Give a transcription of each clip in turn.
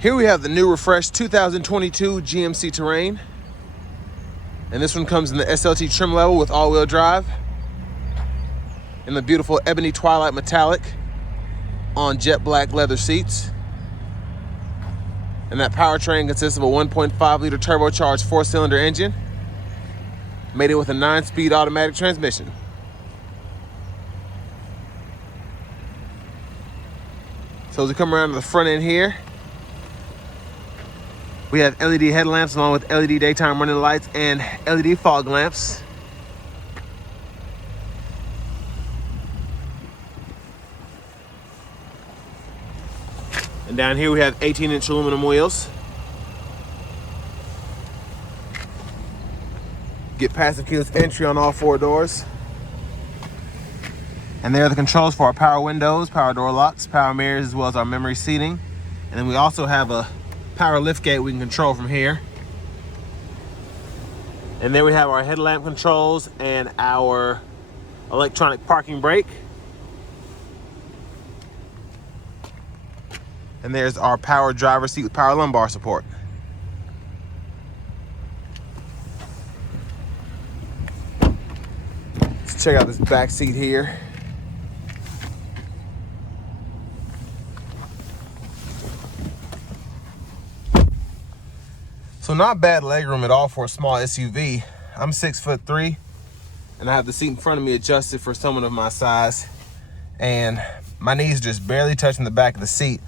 Here we have the new refreshed 2022 GMC Terrain. And this one comes in the SLT trim level with all-wheel drive. In the beautiful ebony twilight metallic on jet black leather seats. And that powertrain consists of a 1.5 liter turbocharged 4-cylinder engine, mated with a 9-speed automatic transmission. So as we come around to the front end here, we have LED headlamps along with LED daytime running lights and LED fog lamps. And down here we have 18-inch aluminum wheels. Get passive keyless entry on all 4 doors. And there are the controls for our power windows, power door locks, power mirrors, as well as our memory seating. And then we also have a power lift gate we can control from here. And there we have our headlamp controls and our electronic parking brake. And there's our power driver's seat with power lumbar support. Let's check out this back seat here. So not bad legroom at all for a small SUV. I'm 6'3", and I have the seat in front of me adjusted for someone of my size. And my knees just barely touching the back of the seat,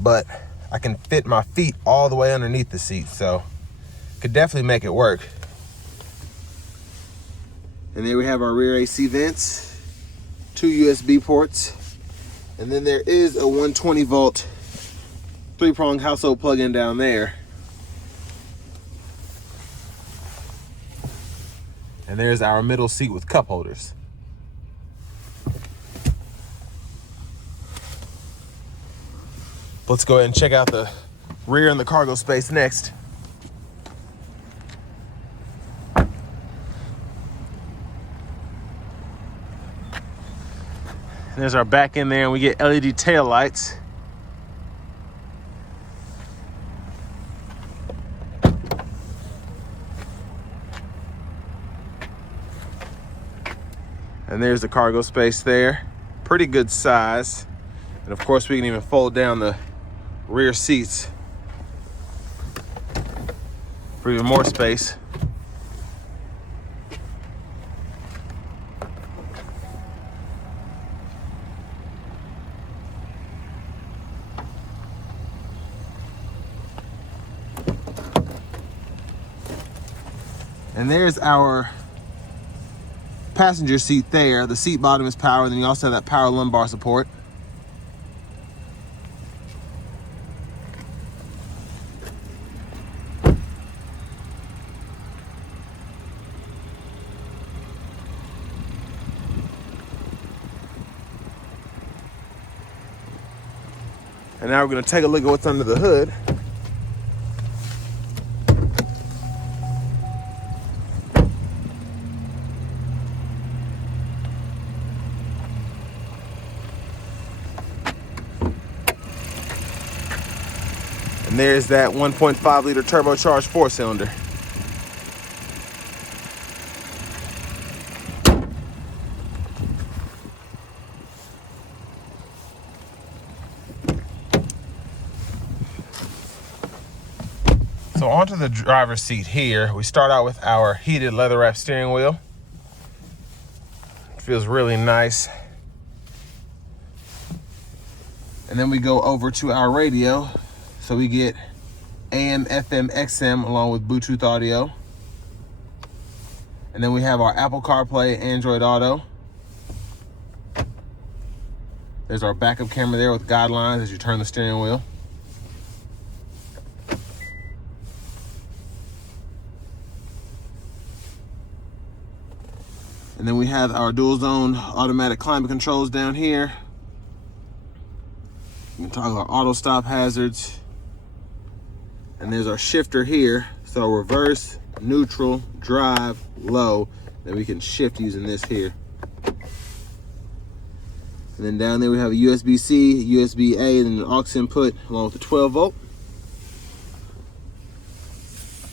but I can fit my feet all the way underneath the seat, so could definitely make it work. And there we have our rear AC vents, 2 USB ports, and then there is a 120 volt 3-prong household plug-in down there. And there's our middle seat with cup holders. Let's go ahead and check out the rear and the cargo space next. And there's our back in there, and we get LED tail lights. And there's the cargo space there. Pretty good size. And of course we can even fold down the rear seats for even more space. And there's our passenger seat there. The seat bottom is power, and then you also have that power lumbar support. And now we're going to take a look at what's under the hood. And there's that 1.5 liter turbocharged 4-cylinder. So onto the driver's seat here, we start out with our heated leather wrap steering wheel. It feels really nice. And then we go over to our radio. So we get AM, FM, XM along with Bluetooth audio. And then we have our Apple CarPlay, Android Auto. There's our backup camera there with guidelines as you turn the steering wheel. And then we have our dual zone automatic climate controls down here. You can toggle our auto stop hazards. And there's our shifter here. So reverse, neutral, drive, low. Then we can shift using this here. And then down there we have a USB-C, USB-A, and an aux input along with the 12 volt.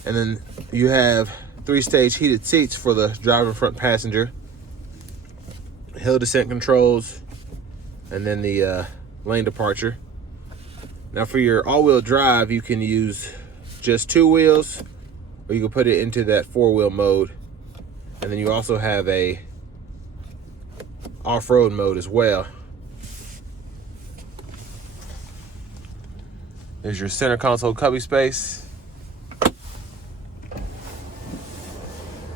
And then you have 3-stage heated seats for the driver and front passenger, hill descent controls, and then the lane departure. Now for your all-wheel drive, you can use just 2 wheels, or you can put it into that 4-wheel mode. And then you also have a off-road mode as well. There's your center console cubby space.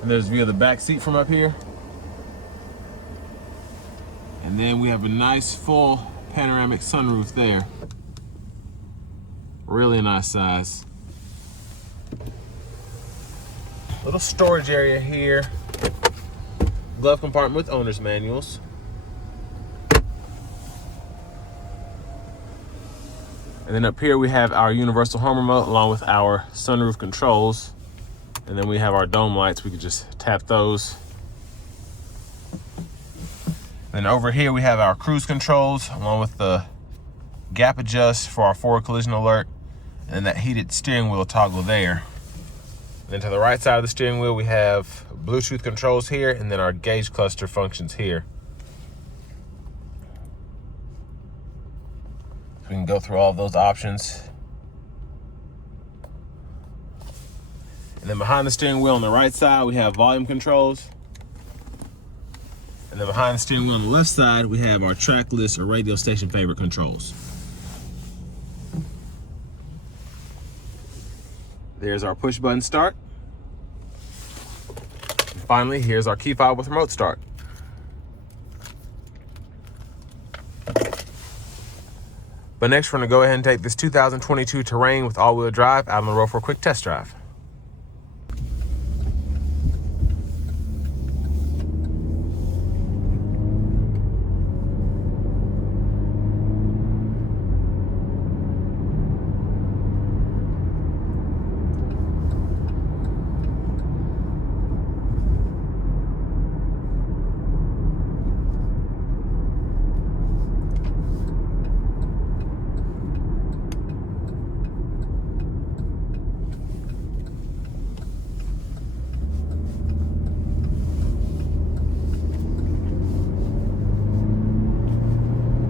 And there's a view of the back seat from up here. And then we have a nice full panoramic sunroof there. Really nice size. Little storage area here. Glove compartment with owner's manuals. And then up here we have our universal home remote along with our sunroof controls. And then we have our dome lights. We could just tap those. Then over here we have our cruise controls along with the gap adjust for our forward collision alert, and that heated steering wheel toggle there. Then to the right side of the steering wheel we have Bluetooth controls here, and then our gauge cluster functions here. So we can go through all of those options. And then behind the steering wheel on the right side we have volume controls. And then behind the steering wheel on the left side, we have our track list or radio station favorite controls. There's our push button start. And finally, here's our key fob with remote start. But next, we're gonna go ahead and take this 2022 Terrain with all-wheel drive out on the road for a quick test drive.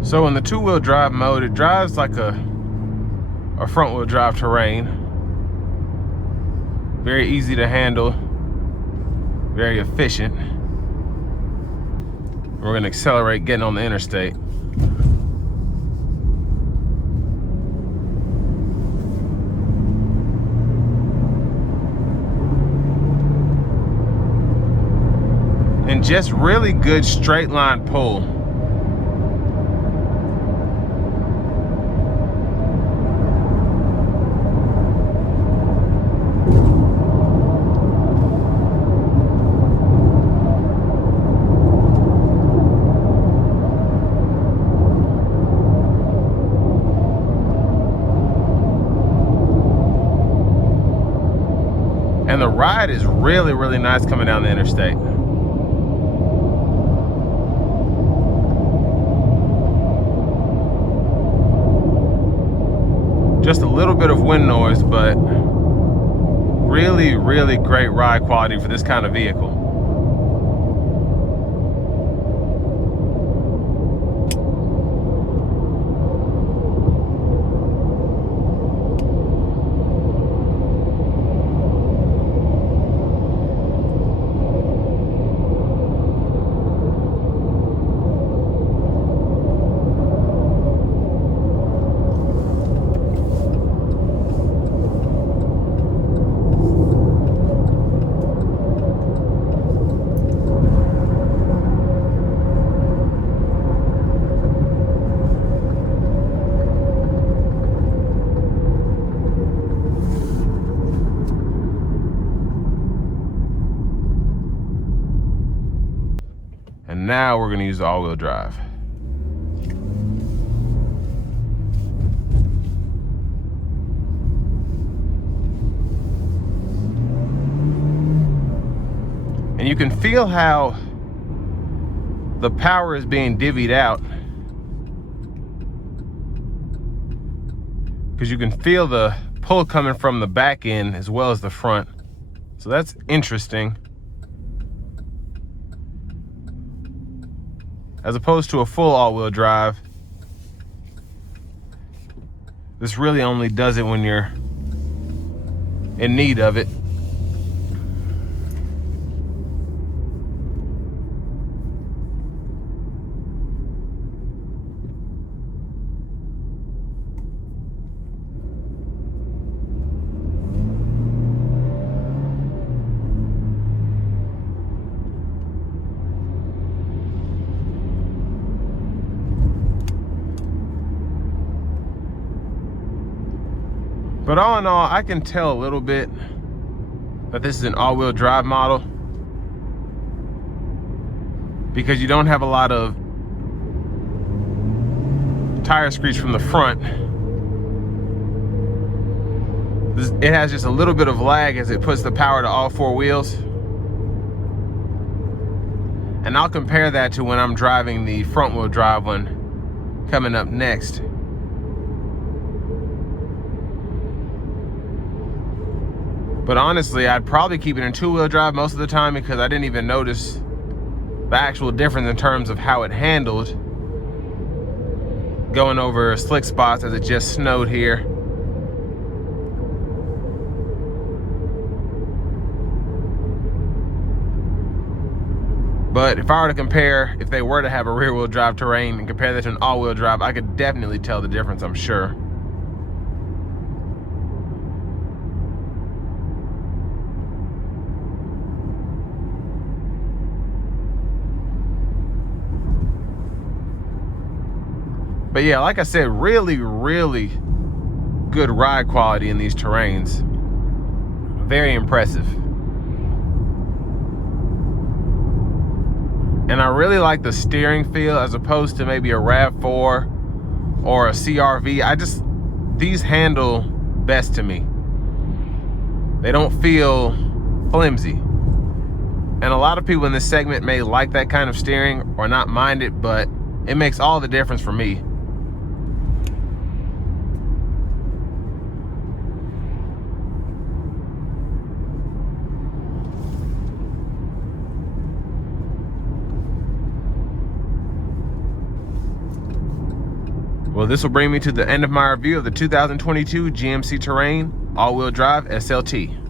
So in the 2-wheel drive mode, it drives like a front-wheel drive Terrain. Very easy to handle, very efficient. We're gonna accelerate getting on the interstate. And just really good straight line pull. And the ride is really, really nice coming down the interstate. Just a little bit of wind noise, but really, really great ride quality for this kind of vehicle. And now we're gonna use the all-wheel drive. And you can feel how the power is being divvied out, because you can feel the pull coming from the back end as well as the front. So that's interesting. As opposed to a full all-wheel drive, this really only does it when you're in need of it. But all in all, I can tell a little bit that this is an all-wheel drive model because you don't have a lot of tire screech from the front. It has just a little bit of lag as it puts the power to all four wheels. And I'll compare that to when I'm driving the front-wheel drive one coming up next. But honestly, I'd probably keep it in two-wheel drive most of the time because I didn't even notice the actual difference in terms of how it handled going over slick spots as it just snowed here. But if I were to compare, if they were to have a rear-wheel drive Terrain and compare that to an all-wheel drive, I could definitely tell the difference, I'm sure. But yeah, like I said, really, really good ride quality in these Terrains. Very impressive. And I really like the steering feel as opposed to maybe a RAV4 or a CRV. These handle best to me. They don't feel flimsy. And a lot of people in this segment may like that kind of steering or not mind it, but it makes all the difference for me. Well, this will bring me to the end of my review of the 2022 GMC Terrain all-wheel drive SLT.